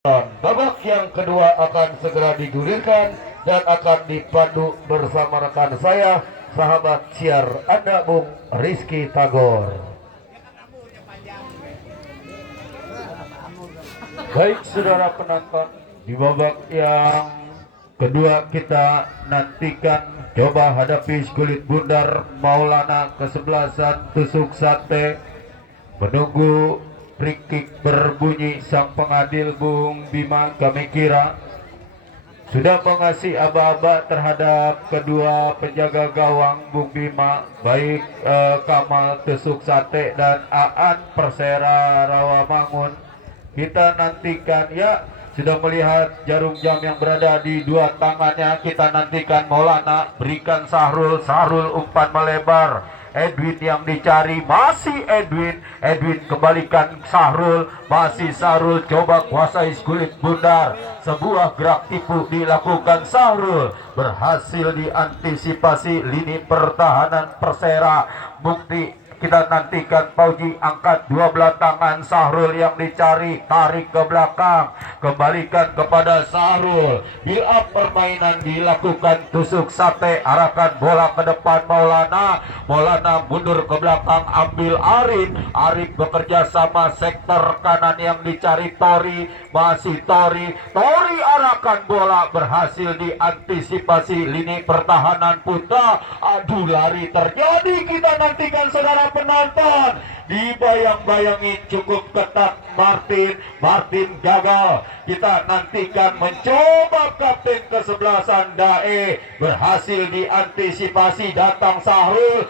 Babak yang kedua akan segera digulirkan dan akan dipandu bersama rekan saya, sahabat siar Anda, Bung Rizky Tagor. Baik saudara penonton, di babak yang kedua kita nantikan coba hadapi kulit bundar Maulana kesebelasan tusuk sate. Menunggu free kick berbunyi, sang pengadil Bung Bima kami kira sudah mengasih aba-aba terhadap kedua penjaga gawang Bung Bima, baik Kamal Tusuk Sate dan Aan Persera Rawamangun. Kita nantikan, ya sudah melihat jarum jam yang berada di dua tangannya. Kita nantikan Maulana berikan Sahrul umpan melebar. Edwin yang dicari, masih Edwin kembalikan Sahrul, masih Sahrul coba kuasai kulit bundar. Sebuah gerak tipu dilakukan Sahrul, berhasil diantisipasi lini pertahanan Persera. Bukti kita nantikan Pauji angkat dua belah tangan, Sahrul yang dicari, tarik ke belakang, kembalikan kepada Sahrul. Build up permainan dilakukan Tusuk Sate, arahkan bola ke depan Maulana mundur ke belakang, ambil Arif bekerja sama sektor kanan yang dicari Tori, masih Tori arahkan bola, berhasil diantisipasi lini pertahanan Putra. Adu lari terjadi, kita nantikan saudara penonton, dibayang-bayangi cukup ketat Martin gagal. Kita nantikan mencoba kapten kesebelasan Dae, berhasil diantisipasi, datang Sahrul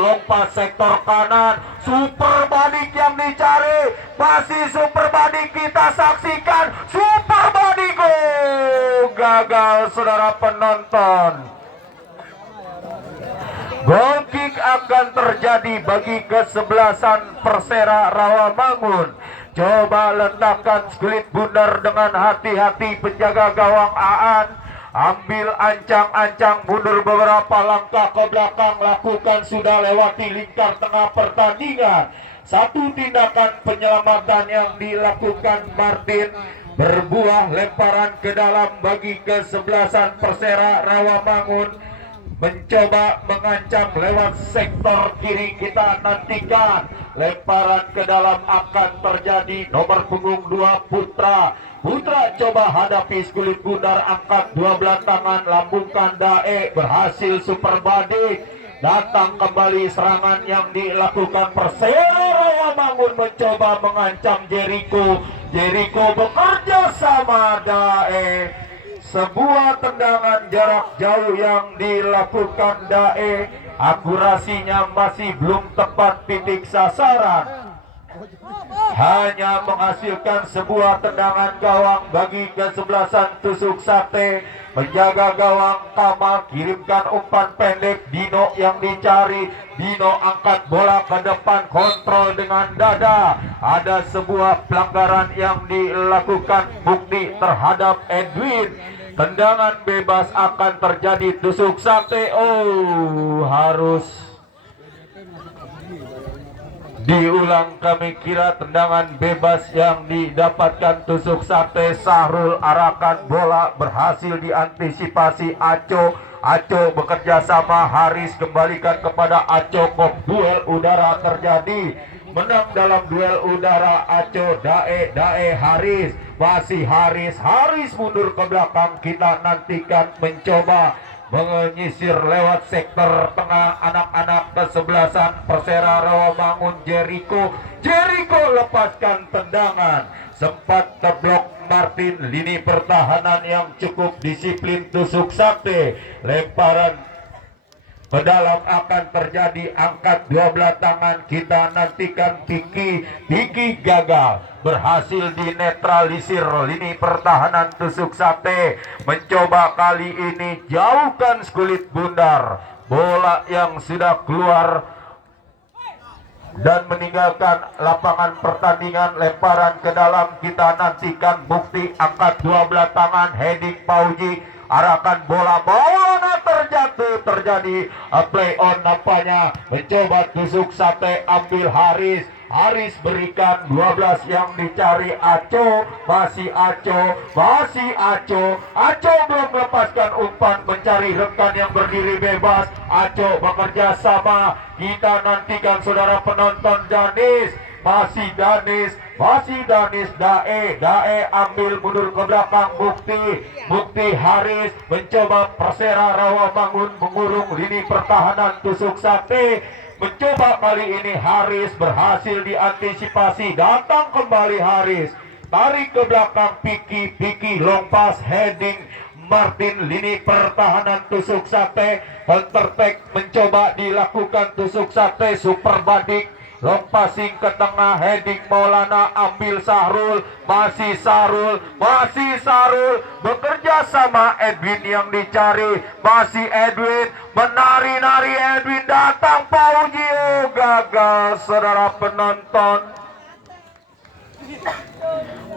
lompat sektor kanan, super badik yang dicari, masih super badik, kita saksikan super badik, gagal saudara penonton. Goal kick akan terjadi bagi kesebelasan Persera Rawamangun. Coba letakkan kulit bundar dengan hati-hati penjaga gawang Aan. Ambil ancang-ancang, mundur beberapa langkah ke belakang, lakukan sudah lewati lingkar tengah pertandingan. Satu tindakan penyelamatan yang dilakukan Martin berbuah lemparan ke dalam bagi kesebelasan Persera Rawamangun. Mencoba mengancam lewat sektor kiri, kita nantikan lemparan ke dalam akan terjadi. Nomor punggung 2 Putra coba hadapi kulit bundar, angkat dua belah tangan, lambungkan Dae, berhasil super body. Datang kembali serangan yang dilakukan Persera Rawamangun, mencoba mengancam Jericho bekerja sama Dae. Sebuah tendangan jarak jauh yang dilakukan Dae, akurasinya masih belum tepat titik sasaran, hanya menghasilkan sebuah tendangan gawang bagi kesebelasan Tusuk Sate. Penjaga gawang Kamal kirimkan umpan pendek, Dino yang dicari, Dino angkat bola ke depan, kontrol dengan dada. Ada sebuah pelanggaran yang dilakukan Bukti terhadap Edwin. Tendangan bebas akan terjadi Tusuk Sate. Harus diulang, kami kira tendangan bebas yang didapatkan Tusuk Sate. Sahrul arahkan bola, berhasil diantisipasi Aco bekerja sama Haris, kembalikan kepada Aco. Duel udara terjadi, menang dalam duel udara Aco Dae Haris, masih Haris mundur ke belakang. Kita nantikan mencoba menyisir lewat sektor tengah anak-anak kesebelasan Persera Rawamangun. Jericho lepaskan tendangan, sempat terblok Martin. Lini pertahanan yang cukup disiplin Tusuk Sate, lemparan ke dalam akan terjadi, angkat dua belah tangan. Kita nantikan Piki gagal, berhasil dinetralisir lini pertahanan Tusuk Sate. Mencoba kali ini jauhkan kulit bundar, bola yang sudah keluar dan meninggalkan lapangan pertandingan. Lemparan ke dalam, kita nantikan Bukti angkat dua belah tangan, heading Pauji, arahkan bola terjadi play on nampaknya. Mencoba Tusuk Sate, ambil Haris Haris berikan 12 yang dicari Aco, masih Aco, Aco belum melepaskan umpan mencari rekan yang berdiri bebas. Aco bekerja sama, kita nantikan saudara penonton. Danis, masih Danis, Dae ambil mundur ke belakang. Bukti Haris mencoba. Persera Rawamangun mengurung lini pertahanan tusuk sate. Mencoba kali ini Haris berhasil diantisipasi. Datang kembali Haris, tarik ke belakang Piki long pass heading Martin, lini pertahanan tusuk sate. Counter-attack mencoba dilakukan tusuk sate. Super Badik long passing ke tengah, heading Maulana, ambil Sahrul, masih Sarul, bekerja sama Edwin yang dicari, masih Edwin, menari-nari Edwin, datang Pauji, gagal saudara penonton.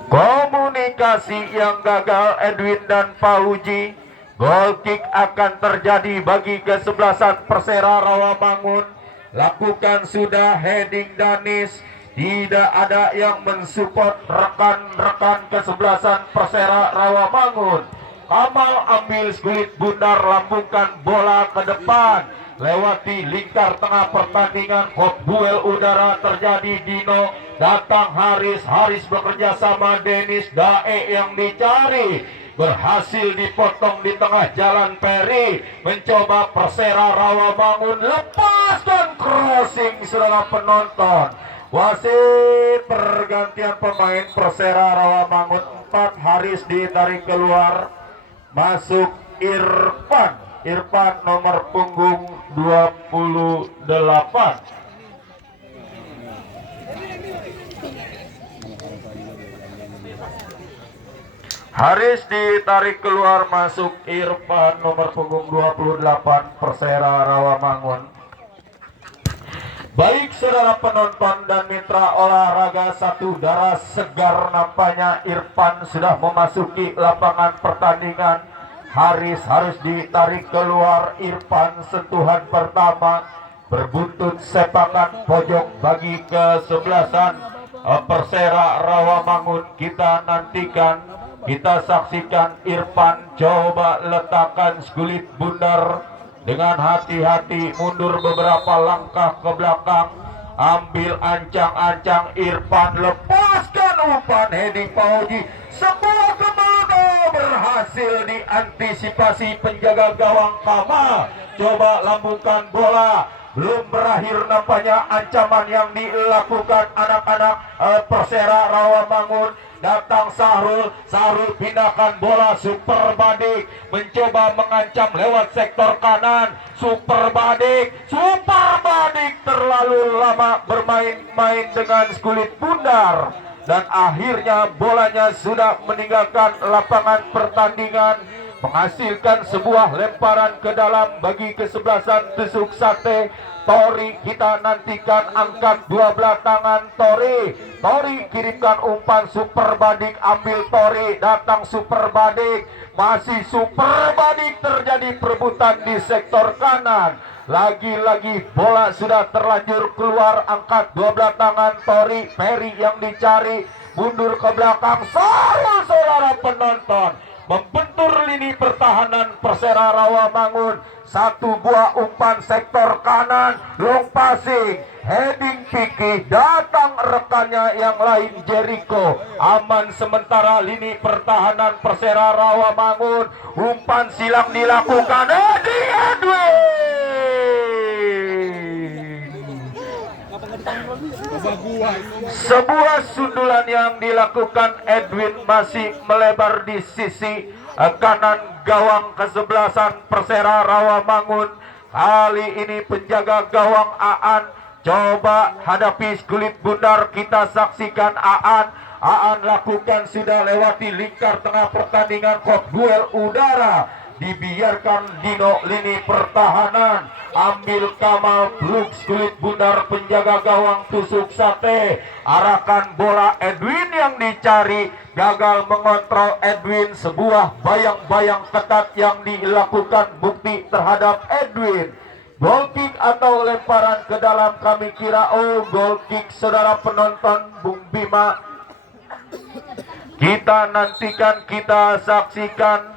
Komunikasi yang gagal Edwin dan Pauji. Goal kick akan terjadi bagi kesebelasan Persera Rawamangun. Lakukan sudah heading Danis, tidak ada yang mensupport rekan-rekan kesebelasan Persera Rawamangun. Kamal ambil skulit bundar, lambungkan bola ke depan, lewati lingkar tengah pertandingan. Duel udara terjadi. Dino, datang Haris bekerja sama Denis, Dae yang dicari, berhasil dipotong di tengah jalan. Peri mencoba. Persera Rawamangun lepaskan crossing saudara penonton. Wasit pergantian pemain Persera Rawamangun 4, Haris ditarik keluar, masuk Irfan nomor punggung 28. Haris ditarik keluar, masuk Irfan nomor punggung 28 Persera Rawamangun. Baik saudara penonton dan mitra olahraga, satu darah segar nampaknya. Irfan sudah memasuki lapangan pertandingan. Haris harus ditarik keluar. Irfan sentuhan pertama, berbuntut sepakan pojok bagi kesebelasan Persera Rawamangun. Kita nantikan, kita saksikan Irfan coba letakkan skulit bundar dengan hati-hati, mundur beberapa langkah ke belakang, ambil ancang-ancang. Irfan lepaskan umpan, heading Pauji, sebuah kemana berhasil diantisipasi penjaga gawang Kamal. Coba lambungkan bola, belum berakhir nampaknya ancaman yang dilakukan anak-anak Persera Rawamangun. Datang Sahrul pindahkan bola. Super Badik mencoba mengancam lewat sektor kanan. Super Badik terlalu lama bermain-main dengan skulit bundar, dan akhirnya bolanya sudah meninggalkan lapangan pertandingan, menghasilkan sebuah lemparan ke dalam bagi kesebelasan tusuk sate. Tori kita nantikan, angkat dua belah tangan Tori kirimkan umpan. Super Badik ambil Tori, datang Super Badik, masih Super Badik, terjadi perebutan di sektor kanan. Lagi-lagi bola sudah terlanjur keluar, angkat dua belah tangan Tori. Peri yang dicari, mundur ke belakang. Saudara penonton, membentur lini pertahanan Persera Rawamangun. Satu buah umpan sektor kanan, long passing, heading Piki, datang rekannya yang lain Jericho. Aman sementara lini pertahanan Persera Rawamangun. Umpan silang dilakukan, heading Edwin. Sebuah sundulan yang dilakukan Edwin masih melebar di sisi kanan gawang kesebelasan Persera Rawamangun. Kali ini penjaga gawang Aan coba hadapi skulit bundar. Kita saksikan Aan lakukan sudah lewati lingkar tengah pertandingan. Duel udara dibiarkan Dino, lini pertahanan ambil Kamal, blok skulit bundar penjaga gawang tusuk sate. Arahkan bola, Edwin yang dicari, gagal mengontrol Edwin. Sebuah bayang-bayang ketat yang dilakukan Bukti terhadap Edwin. Goal kick atau lemparan ke dalam kami kira goal kick saudara penonton Bung Bima. Kita nantikan, kita saksikan.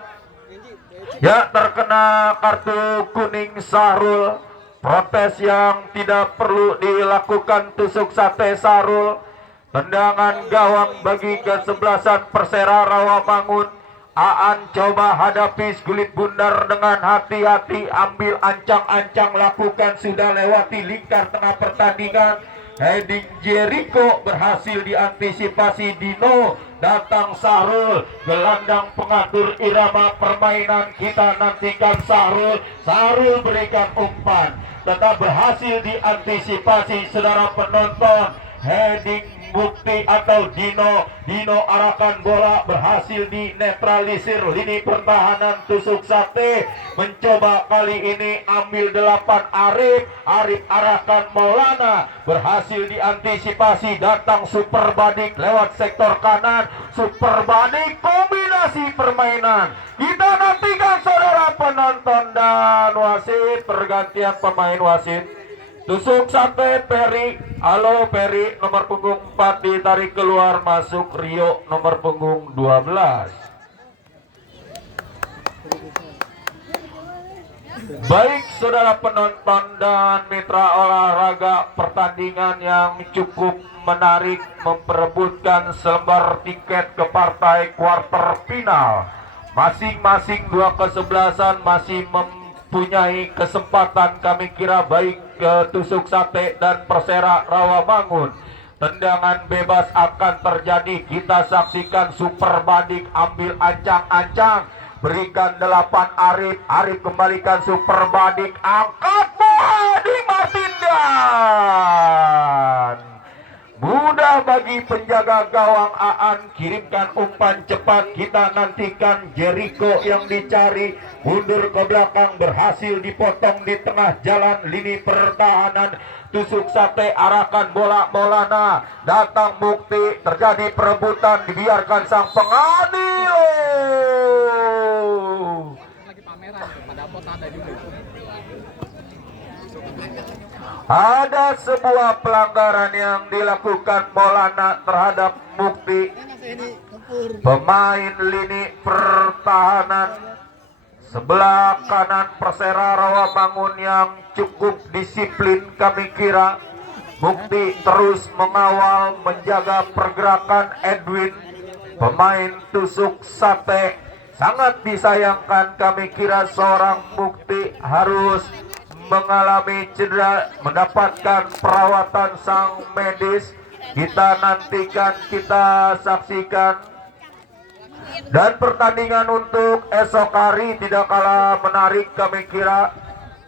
Ya, terkena kartu kuning Sahrul. Protes yang tidak perlu dilakukan, tusuk sate Sahrul. Tendangan gawang bagi kesebelasan Persera Rawamangun. Aan coba hadapi Gulit Bundar dengan hati-hati, ambil ancang-ancang, lakukan, sudah lewati lingkar tengah pertandingan. Heading Jericho berhasil diantisipasi Dino, datang Sahrul, gelandang pengatur irama permainan. Kita nantikan Sahrul berikan umpan, tetap berhasil diantisipasi saudara penonton. Heading Bukti atau Dino arahkan bola, berhasil dinetralisir lini pertahanan tusuk sate. Mencoba kali ini ambil 8 Arif arahkan Maulana, berhasil diantisipasi, datang Super Badik lewat sektor kanan. Super Badik, kombinasi permainan. Kita nantikan saudara penonton dan wasit, pergantian pemain wasit. Tusuk sate Peri, halo Peri, nomor punggung 4 ditarik keluar, masuk Rio nomor punggung 12. Baik saudara penonton dan mitra olahraga, pertandingan yang cukup menarik, memperebutkan selembar tiket ke partai quarter final. Masing-masing dua kesebelasan masih mempunyai kesempatan, kami kira baik ke tusuk sate dan Persera Rawamangun. Tendangan bebas akan terjadi, kita saksikan. Super Badik ambil ancang-ancang, berikan 8 Arif kembalikan Super Badik, angkat bola di Martindan. Mudah bagi penjaga gawang Aan, kirimkan umpan cepat. Kita nantikan Jericho yang dicari, mundur ke belakang, berhasil dipotong di tengah jalan lini pertahanan. Tusuk sate arahkan bola Maulana, datang Bukti, terjadi perebutan, dibiarkan sang pengadil. Ada sebuah pelanggaran yang dilakukan Maulana terhadap Bukti, pemain lini pertahanan sebelah kanan Persera Rawamangun yang cukup disiplin, kami kira. Bukti terus mengawal, menjaga pergerakan Edwin, pemain tusuk sate. Sangat disayangkan, kami kira seorang Bukti harus mengalami cedera, mendapatkan perawatan sang medis. Kita nantikan, kita saksikan. Dan pertandingan untuk esok hari tidak kalah menarik, kami kira.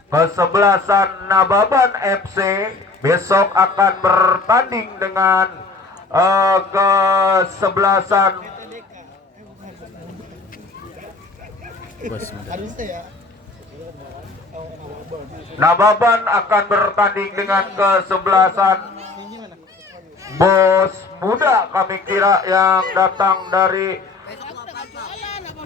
Kesebelasan Nababan FC besok akan bertanding dengan kesebelasan Nababan akan bertanding dengan kesebelasan Bos Muda, kami kira, yang datang dari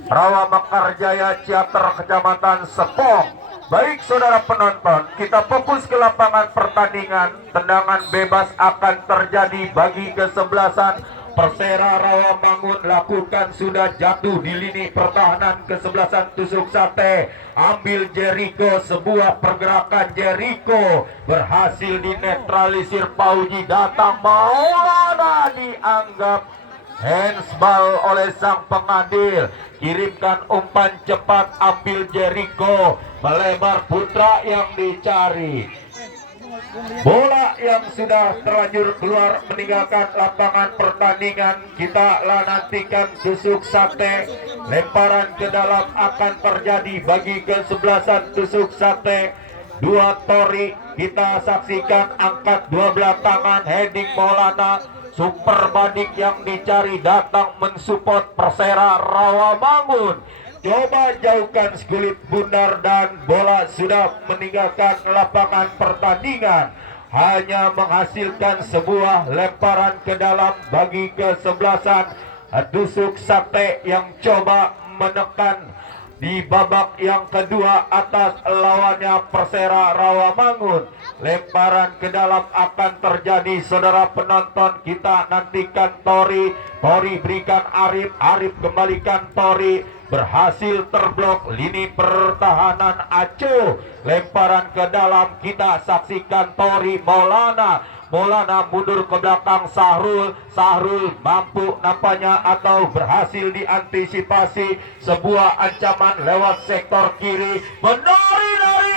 Rawa Mekar Jaya Ciater, Kecamatan Sepong. Baik saudara penonton, kita fokus ke lapangan pertandingan. Tendangan bebas akan terjadi bagi kesebelasan Persera Rawamangun, lakukan, sudah jatuh di lini pertahanan kesebelasan tusuk sate. Ambil Jericho, sebuah pergerakan Jericho berhasil dinetralisir Pauji, datang Maulana, dianggap handsball oleh sang pengadil. Kirimkan umpan cepat, ambil Jericho, melebar Putra yang dicari. Bola yang sudah terlanjur keluar meninggalkan lapangan pertandingan. Kita nantikan tusuk sate, lemparan ke dalam akan terjadi bagi kesebelasan tusuk sate. Dua Tori, kita saksikan, angkat dua belah tangan, heading Maulana. Super Badik yang dicari datang mensupport Persera Rawamangun. Coba jauhkan Gulit Bundar dan bola sudah meninggalkan lapangan pertandingan. Hanya menghasilkan sebuah lemparan ke dalam bagi kesebelasan tusuk sate yang coba menekan di babak yang kedua atas lawannya Persera Rawamangun. Lemparan ke dalam akan terjadi, saudara penonton. Kita nantikan Tori berikan Arif kembalikan Tori, berhasil terblok lini pertahanan Aco. Lemparan ke dalam, kita saksikan Tori Maulana mundur ke belakang Sahrul mampu nampaknya atau berhasil diantisipasi sebuah ancaman lewat sektor kiri, dari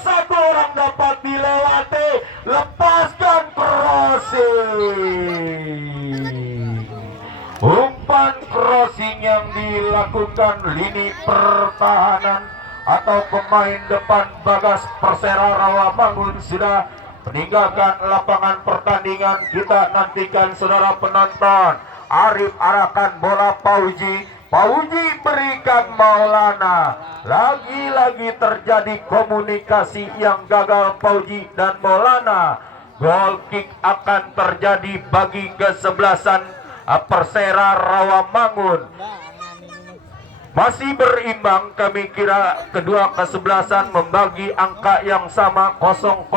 satu orang dapat dilewati, lepaskan crossing. Umpan crossing yang dilakukan lini pertahanan atau pemain depan Bagas Persera Rawamangun sudah meninggalkan lapangan pertandingan. Kita nantikan, saudara penonton. Arif arahkan bola Pauji berikan Maulana. Lagi-lagi terjadi komunikasi yang gagal Pauji dan Maulana. Goal kick akan terjadi bagi kesebelasan Persera Rawamangun. Masih berimbang, kami kira kedua kesebelasan membagi angka yang sama 0-0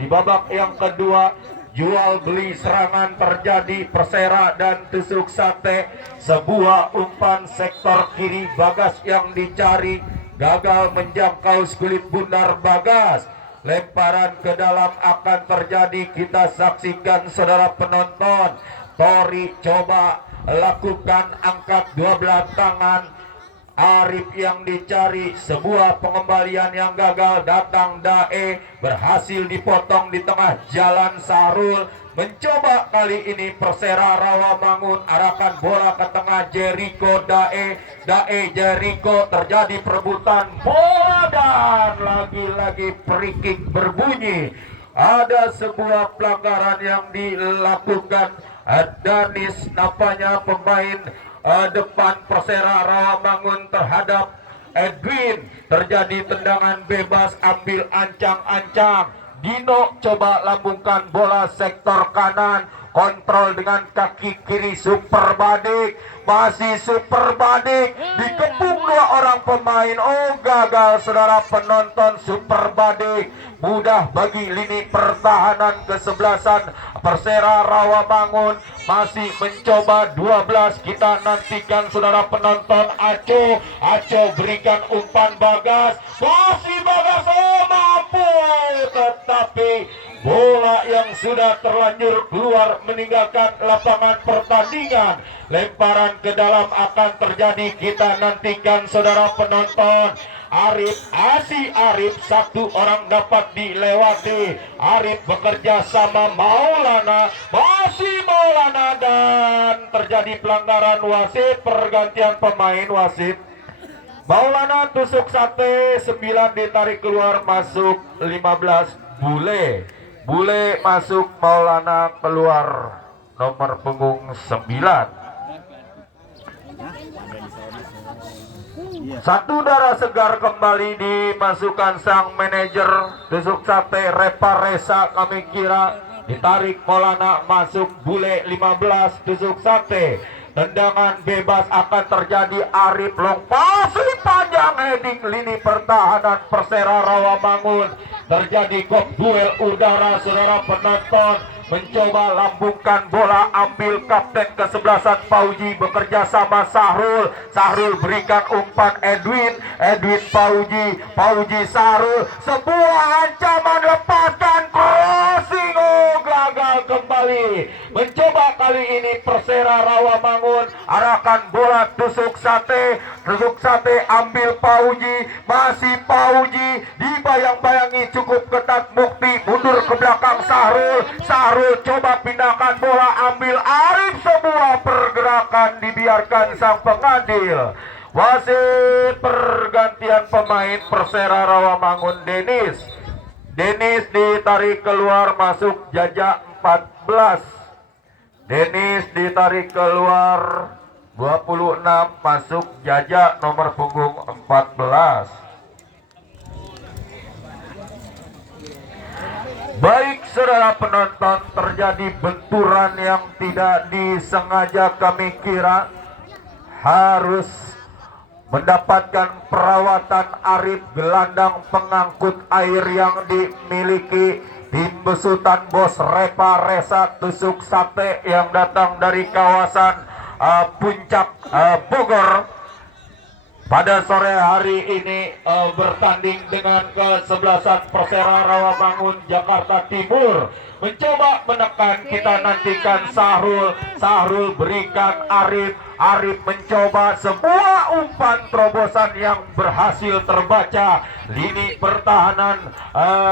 di babak yang kedua. Jual beli serangan terjadi Persera dan tusuk sate. Sebuah umpan sektor kiri Bagas yang dicari gagal menjangkau kulit bundar Bagas. Lemparan ke dalam akan terjadi, kita saksikan, saudara penonton. Tori coba lakukan angkat dua belah tangan. Arif yang dicari, sebuah pengembalian yang gagal, datang Dae, berhasil dipotong di tengah jalan Sarul. Mencoba kali ini Persera Rawamangun, arahkan bola ke tengah Jericho Dae Jericho, terjadi perebutan bola dan lagi-lagi free kick berbunyi. Ada sebuah pelanggaran yang dilakukan Danis, nampaknya pemain depan Persera Rawamangun terhadap Edwin. Terjadi tendangan bebas, ambil ancang-ancang. Dino coba lambungkan bola sektor kanan, kontrol dengan kaki kiri, super badik, masih super badik, dikepung dua orang pemain. Oh, gagal, saudara penonton. Super badik mudah bagi lini pertahanan kesebelasan Persera Rawamangun. Masih mencoba 12, kita nantikan, saudara penonton. Aco berikan umpan Bagas, masih Bagas, oh mampu, tetapi bola yang sudah terlanjur keluar meninggalkan lapangan pertandingan. Lemparan ke dalam akan terjadi, kita nantikan, saudara penonton. Arif satu orang dapat dilewati. Arif bekerja sama Maulana, masih Maulana, dan terjadi pelanggaran wasit, pergantian pemain wasit. Maulana tusuk sate, 9 ditarik keluar, masuk 15 Bule masuk, Maulana keluar, nomor punggung 9. Satu darah segar kembali dimasukkan sang manajer tusuk sate Repa Resa, kami kira. Ditarik Maulana, masuk Bule 15 tusuk sate. Tendangan bebas akan terjadi. Arif long pass panjang, heading lini pertahanan Persera Rawamangun. Terjadi kok duel udara, saudara penonton. Mencoba lambungkan bola, ambil kapten kesebelasan Pauji, bekerja sama Sahrul berikan umpan Edwin Pauji Sahrul, sebuah ancaman, lepaskan crossing, oh gagal kembali. Mencoba kali ini Persera Rawamangun, arahkan bola tusuk sate, ambil Pauji, masih Pauji, dibayang-bayangi cukup ketat Mukti, mundur ke belakang Sahrul coba pindahkan bola, ambil Arif, sebuah pergerakan dibiarkan sang pengadil. Wasit pergantian pemain Persera Rawamangun, Denis ditarik keluar, masuk Jaja 14. Denis ditarik keluar 26, masuk Jaja nomor punggung 14. Baik, saudara penonton, terjadi benturan yang tidak disengaja, kami kira harus mendapatkan perawatan Arif, gelandang pengangkut air yang dimiliki tim besutan Bos Repa Resa Tusuk Sate yang datang dari kawasan Puncak Bogor. Pada sore hari ini bertanding dengan kesebelasan Persera Rawamangun Jakarta Timur, mencoba menekan. Kita nantikan Sahrul berikan Arif mencoba sebuah umpan terobosan yang berhasil terbaca. Lini pertahanan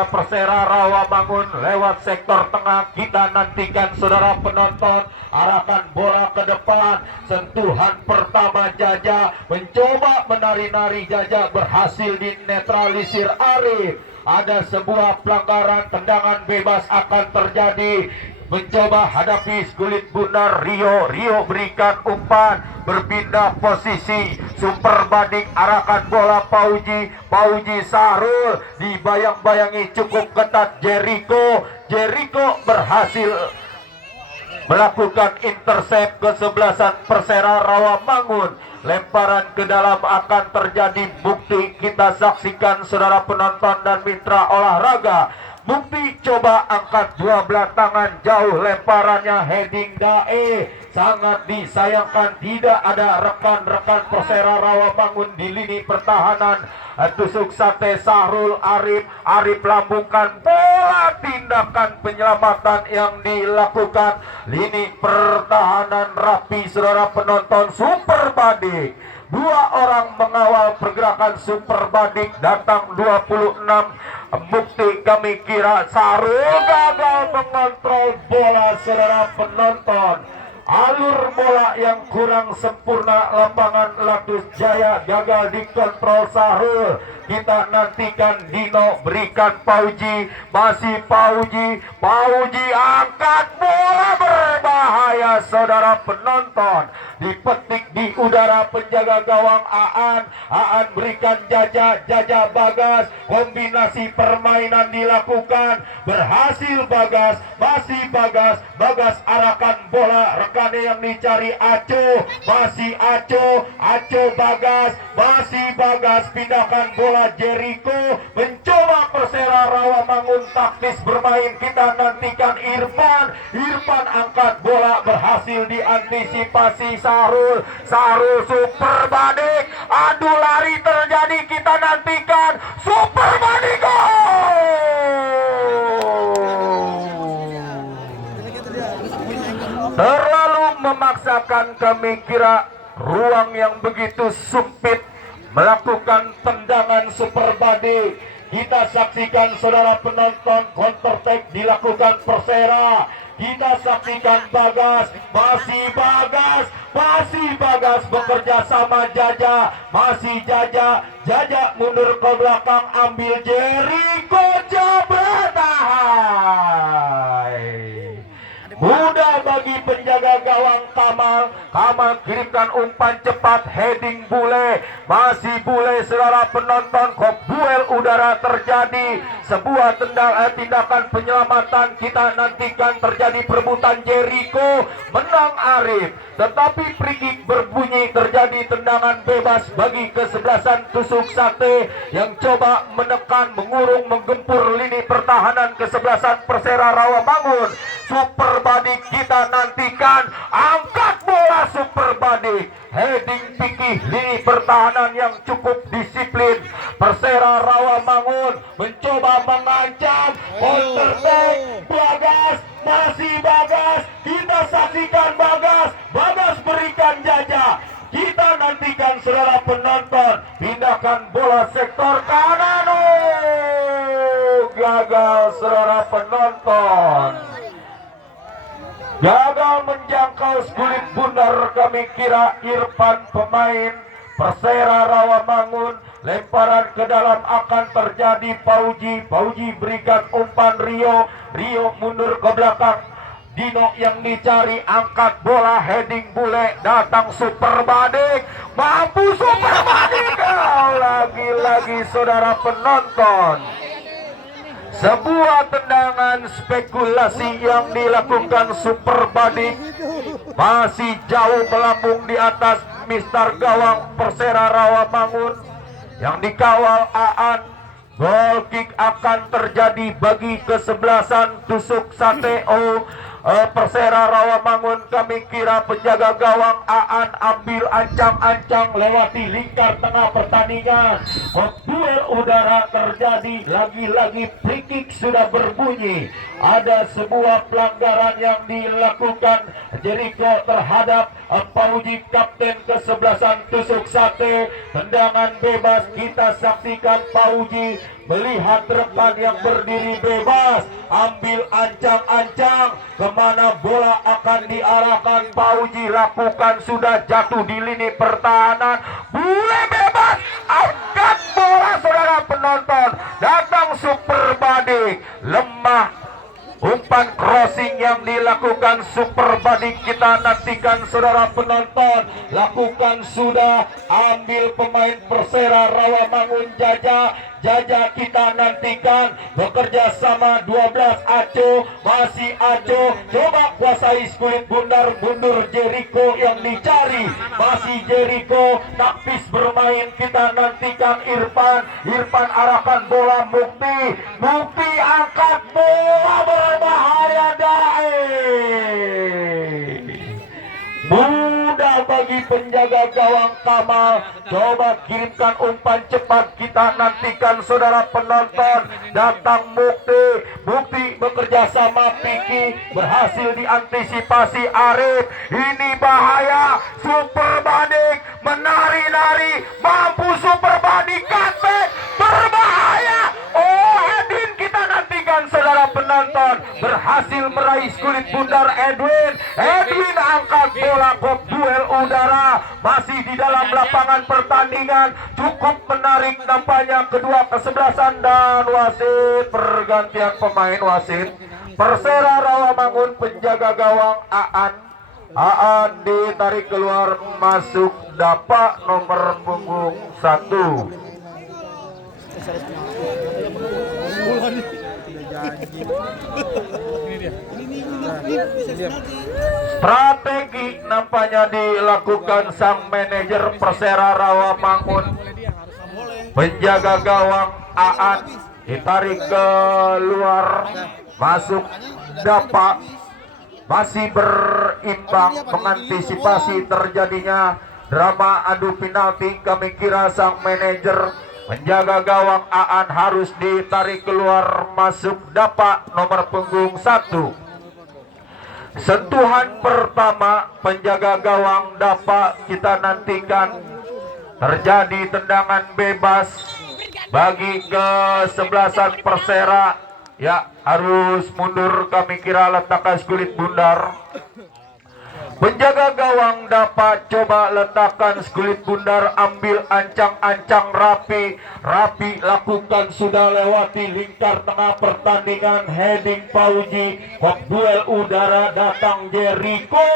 Persera Rawamangun lewat sektor tengah. Kita nantikan saudara penonton, arahkan bola ke depan, sentuhan pertama Jaja, mencoba menari-nari Jaja, berhasil dinetralisir Arif. Ada sebuah pelanggaran, tendangan bebas akan terjadi. Mencoba hadapi kulit bundar Rio berikan umpan, berpindah posisi, super banding, arahkan bola Pauji Sahrul, dibayang-bayangi cukup ketat Jericho berhasil melakukan intercept kesebelasan Persera Rawamangun. Lemparan ke dalam akan terjadi. Bukti kita saksikan saudara penonton dan mitra olahraga. Bukti coba angkat dua belah tangan jauh, lemparannya heading dae. Sangat disayangkan tidak ada rekan-rekan Persera Rawamangun di lini pertahanan. Tusuk Sate Sahrul Arif lambungkan bola, tindakan penyelamatan yang dilakukan. Lini pertahanan rapi saudara penonton, super badik. Dua orang mengawal pergerakan super badik, datang 26. Bukti kami kira Sahrul gagal mengontrol bola saudara penonton. Alur bola yang kurang sempurna, lapangan Latus Jaya gagal dikontrol Sahrul. Kita nantikan Dino berikan Pauji, masih Pauji angkat bola berbahaya saudara penonton. Dipetik di udara penjaga gawang Aan berikan Jaja Bagas, kombinasi permainan dilakukan, berhasil Bagas, masih Bagas arahkan bola, rekannya yang dicari Aco, masih Aco Bagas, masih Bagas, pindahkan bola Jericho, mencoba Persera Rawamangun taktis bermain. Kita nantikan Irfan angkat bola, berhasil diantisipasi Sahrul super badik, adu lari terjadi. Kita nantikan super badik gol. Terlalu memaksakan, kami kira ruang yang begitu sempit melakukan tendangan super badik. Kita saksikan saudara penonton, counter attack dilakukan Persera. Kita saksikan Bagas, masih Bagas bekerja sama Jaja, masih Jaja mundur ke belakang, ambil Jericho, jabret, mudah bagi penjaga gawang Kamal kirimkan umpan cepat, heading Bule, masih Bule saudara penonton. Duel udara terjadi, sebuah tindakan penyelamatan. Kita nantikan terjadi perebutan Jericho, menang Arif, tetapi free kick berbunyi, terjadi tendangan bebas bagi kesebelasan Tusuk Sate yang coba menekan, mengurung, menggempur lini pertahanan kesebelasan Persera Rawamangun. Super badik kita nantikan, angkat bola super badik, heading pikih, lini pertahanan yang cukup disiplin. Persera Rawamangun mencoba mengancam, counter attack, Bagas, masih Bagas, kita saksikan Bagas berikan Jaja. Kita nantikan saudara penonton, pindahkan bola sektor kanan, gagal saudara penonton. Gagal menjangkau kulit bundar, kami kira Irfan pemain Persera Rawamangun. Lemparan ke dalam akan terjadi Pauji berikan umpan Rio mundur ke belakang. Dino yang dicari, angkat bola, heading Bule, datang super badik, mampu super badik. Lagi-lagi saudara penonton, Sebuah tendangan spekulasi yang dilakukan Super Badik masih jauh melambung di atas Mister Gawang Persera Rawamangun yang dikawal Aan. Goal kick akan terjadi bagi kesebelasan tusuk sate Persera Rawamangun. Kami kira penjaga gawang Aan ambil ancang-ancang lewati lingkar tengah pertandingan. Duel udara terjadi, lagi-lagi free kick sudah berbunyi. Ada sebuah pelanggaran yang dilakukan Jericho terhadap Pauji, kapten kesebelasan tusuk sate. Tendangan bebas, kita saksikan Pauji melihat rekan yang berdiri bebas, ambil ancang-ancang kemana bola akan diarahkan. Pauji lakukan, sudah jatuh di lini pertahanan, boleh bebas, angkat bola saudara penonton. Datang Super Badik, lemah umpan crossing yang dilakukan Super Badik. Kita nantikan saudara penonton, lakukan sudah, ambil pemain Persera Rawamangun Jaja kita nantikan, bekerja sama 12 Aco, masih Aco, coba kuasai kulit bundar, mundur Jericho yang dicari, masih Jericho, tapis bermain. Kita nantikan Irfan arahkan bola Mukti angkat bola, berbahaya Dae. Mudah bagi penjaga gawang Kamal, coba kirimkan umpan cepat. Kita nantikan saudara penonton, datang Mukti bekerja sama Piki, berhasil diantisipasi Arif. Ini bahaya, Super Badik menari-nari, mampu Super Badik cutback, berbahaya. Edwin, kita nantikan saudara penonton, berhasil meraih kulit bundar Edwin angkat bola. Kop duel udara masih di dalam lapangan pertandingan, cukup menarik nampaknya kedua kesebelasan. Dan wasit, pergantian pemain wasit Persera Rawamangun, penjaga gawang Aan ditarik keluar, masuk Dapa nomor punggung 1. Strategi nampaknya dilakukan sang manajer Persera Rawamangun. Penjaga gawang Aan ditarik keluar, masuk Dapa, masih berimbang, mengantisipasi terjadinya drama adu penalti. Kami kira sang manajer penjaga gawang Aan harus ditarik keluar, masuk Dapa nomor punggung 1. Sentuhan pertama penjaga gawang Dapa, kita nantikan terjadi tendangan bebas bagi kesebelasan Persera. Ya, harus mundur, kami kira letakkan kulit bundar. Penjaga gawang Dapa coba letakkan kulit bundar, ambil ancang-ancang Rapi lakukan, sudah lewati lingkar tengah pertandingan, heading Pauji, kop duel udara, datang Jericho.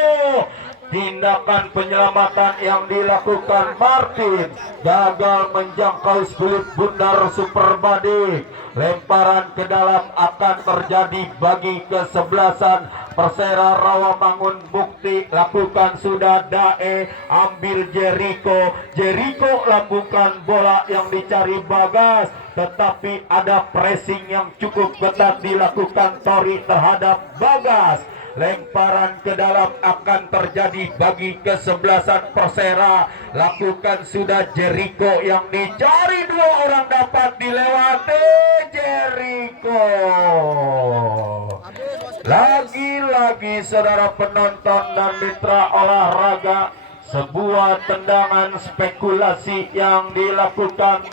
Tindakan penyelamatan yang dilakukan Martin gagal menjangkau kulit bundar Super Badik. Lemparan ke dalam akan terjadi bagi kesebelasan Persera Rawamangun. Bukti lakukan sudah, Dae ambil Jericho lambungkan bola yang dicari Bagas, tetapi ada pressing yang cukup ketat dilakukan Tori terhadap Bagas. Lemparan ke dalam akan terjadi bagi kesebelasan Persera. Lakukan sudah, Jericho yang dicari, dua orang dapat dilewati Jericho. Lagi-lagi saudara penonton dan mitra olahraga, sebuah tendangan spekulasi yang dilakukan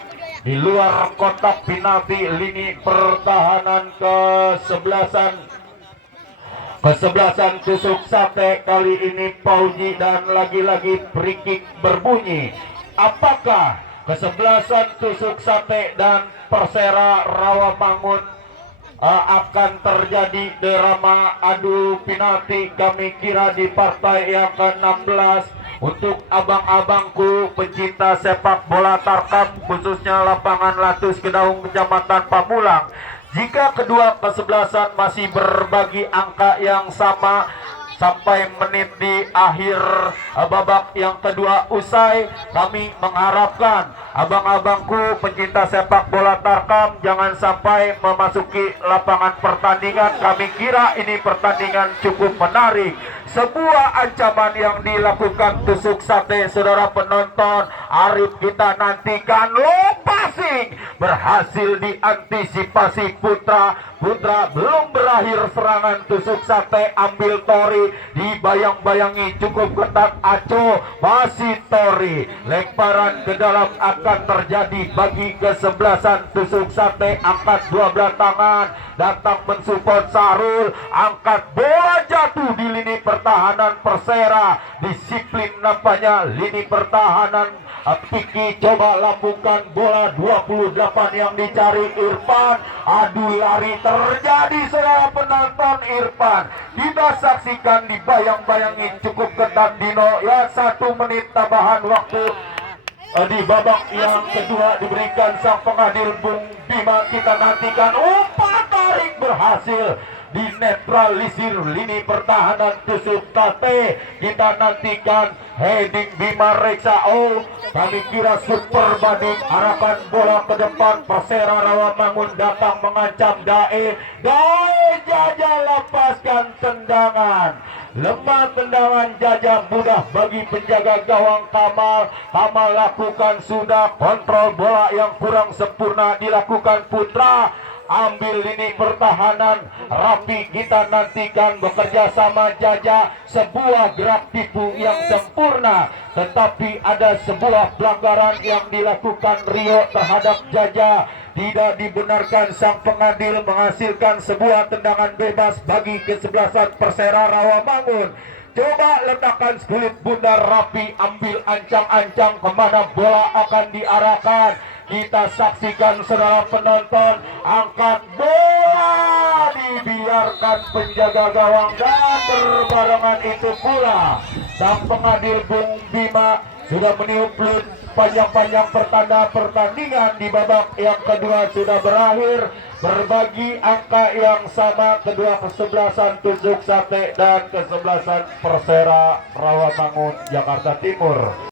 di luar kotak penalti, lini pertahanan kesebelasan tusuk sate. Kali ini Pauji, dan lagi-lagi free kick berbunyi. Apakah kesebelasan tusuk sate dan Persera Rawamangun akan terjadi drama adu penalti? Kami kira di partai yang ke-16. Untuk abang-abangku pencinta sepak bola Tarkam, khususnya lapangan Latus Kedaung, Kecamatan Pamulang, Jika kedua kesebelasan masih berbagi angka yang sama sampai menit di akhir babak yang kedua usai, kami mengharapkan abang-abangku pencinta sepak bola Tarkam jangan sampai memasuki lapangan pertandingan. Kami kira ini pertandingan cukup menarik. Sebuah ancaman yang dilakukan tusuk sate, saudara penonton. Arif kita nantikan low passing berhasil diantisipasi Putra. Putra belum berakhir serangan tusuk sate, ambil Tori, dibayang-bayangi cukup ketat Aco, masih Tori, lemparan ke dalam akan terjadi bagi kesebelasan tusuk sate. Angkat dua belah tangan, datang mensupport Sarul, angkat bola jatuh di lini pertahanan Persera. Disiplin nampaknya lini pertahanan. Piki coba lambungkan bola 28 yang dicari Irfan. Adu lari terjadi, saudara penonton. Irfan kita saksikan dibayang-bayangi cukup ketat Dino. Ya, 1 menit tambahan waktu di babak yang kedua diberikan sang pengadil Bung Bima. Kita nantikan umpan tarik berhasil dinetralisir lini pertahanan tusuk sate. Kita nantikan heading Bima Reksa. Oh, kami kira super banding, arahkan bola ke depan. Persera Rawamangun datang mengancam Dae. Dae Jaja lepaskan tendangan. Lemah tendangan Jaja, mudah bagi penjaga gawang Kamal. Kamal lakukan sudah, kontrol bola yang kurang sempurna dilakukan Putra. Ambil lini pertahanan rapi. Kita nantikan bekerja sama Jaja, sebuah gerak tipu yang sempurna, tetapi ada sebuah pelanggaran yang dilakukan Rio terhadap Jaja. Tidak dibenarkan, sang pengadil menghasilkan sebuah tendangan bebas bagi kesebelasan Persera Rawamangun. Coba letakkan kulit bundar rapi, ambil ancang-ancang kemana bola akan diarahkan. Kita saksikan, saudara penonton, angkat bola dibiarkan penjaga gawang, dan berbarengan itu pula sang pengadil Bung Bima sudah meniup peluit panjang-panjang pertanda pertandingan di babak yang kedua sudah berakhir. Berbagi angka yang sama kedua kesebelasan tusuk sate dan kesebelasan Persera Rawamangun Jakarta Timur.